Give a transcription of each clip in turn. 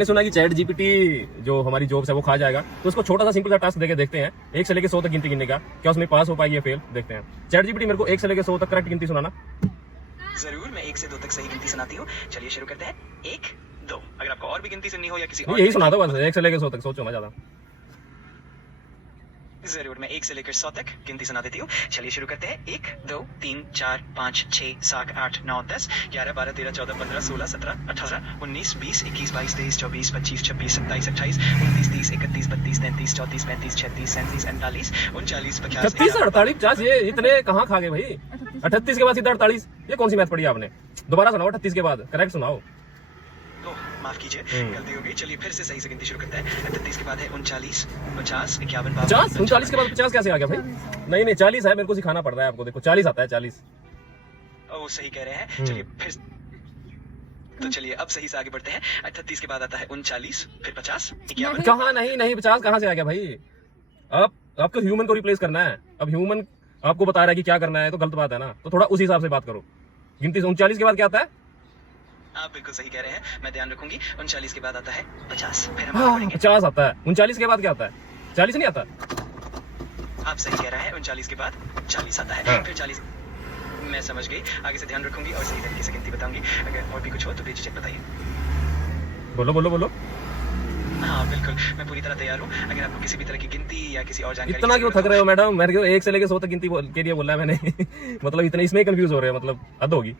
मैंने सुना कि चैट जीपीटी जो हमारी जॉब है वो खा जाएगा, तो उसको छोटा सा सिंपल सा टास्क देके देखते हैं, 1 से लेकर 100 तक गिनती गिनने का, क्या उसमें पास हो पाएगी या फेल, देखते हैं। चैट जीपीटी मेरे को 1 से लेकर 100 तक करेक्ट गिनती सुनाना। जरूर, मैं 1 से 2 तक सही गिनती सुनाती हूँ। चलिए शुरू करते हैं। 1, 2। अगर आपको और भी गिनती सुननी हो या किसी और यही सुना दो बस, 1 से लेकर 100 तक, सोचो ना ज्यादा। जरूर, मैं 1 से लेकर 100 तक गिनती सुना देती हूँ। चलिए शुरू करते हैं। 1, 2, 3, 4, 5, 6, 7, 8, 9, 10, 11, 12, 13, 14, 15, 16, 17, 18, 19, 20, 21, 22, 23, 24, 25, 26, 27, 28, 29, 30, 31, 32, 33, 34, 35, 36, 37, 38, 39, 50, 36, 48, 50, ये इतने कहाँ खा गए भाई? 38 के बाद सीधा 48, ये कौन सी मैथ पढ़ी आपने? दोबारा सुनाओ, 38 के बाद करेक्ट सुनाओ। माफ कीजिए, गलती हो गई। चलिए फिर से सही से गिनती शुरू करते हैं। 33 के बाद है 39, 50, 51, 50, 39 के बाद 50 कैसे आ गया भाई? नहीं 40 है, मेरे को सिखाना पड़ रहा है आपको। देखो 40 आता है, 40। ओ, सही कह रहे हैं। चलिए फिर तो चलिए अब सही से आगे बढ़ते हैं। 38 के बाद आता है 39, फिर 50, 51। कहाँ? नहीं 50 कहाँ से आ गया भाई? आपको ह्यूमन को रिप्लेस करना है। अब ह्यूमन आपको बता रहा है कि क्या करना है, तो गलत बात है ना। तो थोड़ा उस हिसाब से बात करो। गिनती 39 के बाद क्या आता है? आप बिल्कुल सही कह रहे हैं, मैं ध्यान रखूंगी। 39 के बाद आता है 50, फिर हम हाँ, बढ़ेंगे। 50 आता है। 39 के बाद क्या आता है? 40 नहीं आता? आप सही कह रहे हैं, 39 के बाद 40 आता है। हाँ। फिर 40। मैं समझ गई, आगे से ध्यान रखूंगी और सही तरीके से गिनती बताऊंगी। अगर और भी कुछ हो तो बेझिझक बताइए। बोलो। हाँ बिल्कुल, मैं पूरी तरह तैयार हूँ। अगर आपको किसी भी तरह की गिनती या किसी और जानकारी इतना की क्यों जरूरत थक रहे हो मैडम? मेरे को 1 से लेकर 100 तक गिनती के लिए बोला है मैंने। मतलब इतने इसमें कंफ्यूज हो रहे हैं, मतलब हद होगी।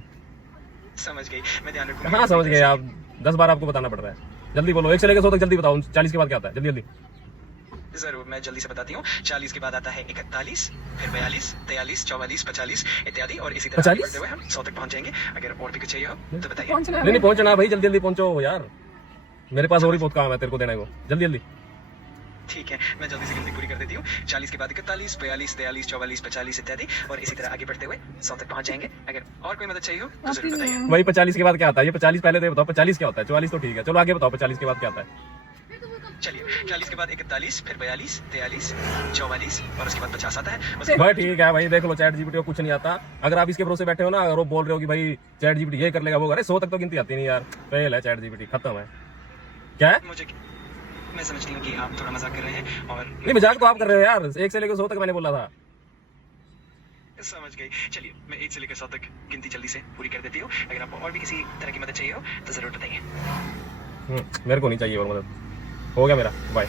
समझ गई, मैं ध्यान रखूंगी। हाँ समझ गए आप, 10 बार आपको बताना पड़ रहा है। जल्दी बोलो, 1 से लेकर 100 तक जल्दी बताओ। 40 के बाद क्या आता है? जल्दी। जरूर, मैं जल्दी से बताती हूँ। 40 के बाद आता है 41, फिर 42, 43, 44, 45 इत्यादि, और इसी तरह आगे बढ़ते हुए हम 100 तक पहुंच जाएंगे। अगर और भी कुछ चाहिए हो तो बताइए। नहीं पहुंचना भाई, जल्दी पहुंचो यार। मेरे पास और ही बहुत काम है तेरे को देने को। जल्दी। ठीक है, मैं जल्दी से गिनती पूरी कर देती हूँ। 40 के बाद 41, 42, 43, 44, 45 इत्यादि, और इसी तरह आगे बढ़ते हुए 100 तक पहुंच जाएंगे। अगर और कोई मदद चाहिए हो तो जरूर बताइए। भाई 45 के बाद क्या आता है? ये 50 पहले तो बताओ, 50 क्या होता है? 44 तो ठीक है, चलो आगे बताओ 50 के बाद क्या आता है? चलिए, 40 के बाद 41, फिर 42, 43, 44 और उसके बाद 50 आता है। भाई ठीक है भाई, देख लो चैट जीपीटी को कुछ नहीं आता। अगर आप इसके भरोसे बैठे हो ना, अगर वो बोल रहे हो कि भाई चैट जीपीटी ये कर लेगा वो करे, 100 तक तो गिनती आती नहीं यार। फेल है चैट जीपीटी, खत्म है। क्या है? मैं समझती हूँ कि आप थोड़ा मजाक कर रहे हैं और नहीं मजाक तो आप कर रहे हो यार। 1 से लेकर 100 तक मैंने बोला था। समझ गई। चलिए, मैं 1 से लेकर 100 तक गिनती जल्दी से पूरी कर देती हूँ। अगर आपको और भी किसी तरह की मदद चाहिए हो तो जरूर बताइए। मेरे को नहीं चाहिए और मदद, हो गया मेरा, बाय।